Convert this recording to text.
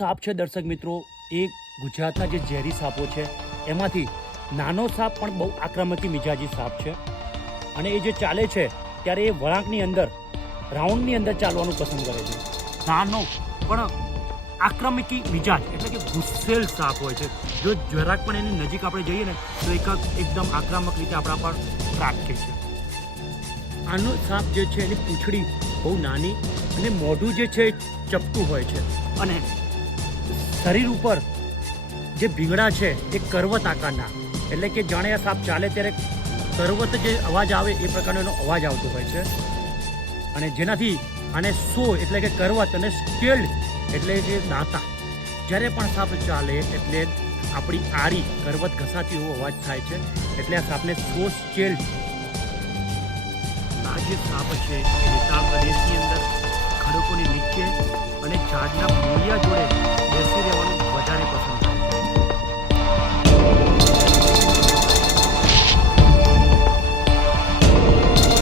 સાપ છે દર્શક મિત્રો. એ ગુજરાતના જે ઝેરી સાપો છે, એમાંથી નાનો સાપ પણ બહુ આક્રમકી મિજાજી સાપ છે. અને એ જે ચાલે છે, ત્યારે એ વળાંકની અંદર, રાઉન્ડની અંદર ચાલવાનું પસંદ કરે છે. નાનો પણ આક્રમકી મિજાજ, એટલે કે ગુસ્સેલ સાપ હોય છે. જો જરાક પણ એની નજીક આપણે જઈએ ને, તો એક એકદમ આક્રમક રીતે આપણા પર ત્રાટકે છે. આનો સાપ જે છે, એની પૂંછડી બહુ નાની અને મોઢું જે છે ચપટું હોય છે. અને શરીર ઉપર જે ભીંગડા છે, એ કરવત આકારના. એટલે કે જાણે આ સાપ ચાલે ત્યારે કરવત જે અવાજ આવે એ પ્રકારનો એનો અવાજ આવતો હોય છે. અને જેનાથી આને સો એટલે કે કરવત અને સ્કેલ્ડ એટલે કે દાંતા. જ્યારે પણ સાપ ચાલે એટલે આપણી આરી કરવત ઘસાતી એવો અવાજ થાય છે. એટલે આ સાપને સો સ્કેલ્ડ. આ જે સાપ છે એ સાપ અને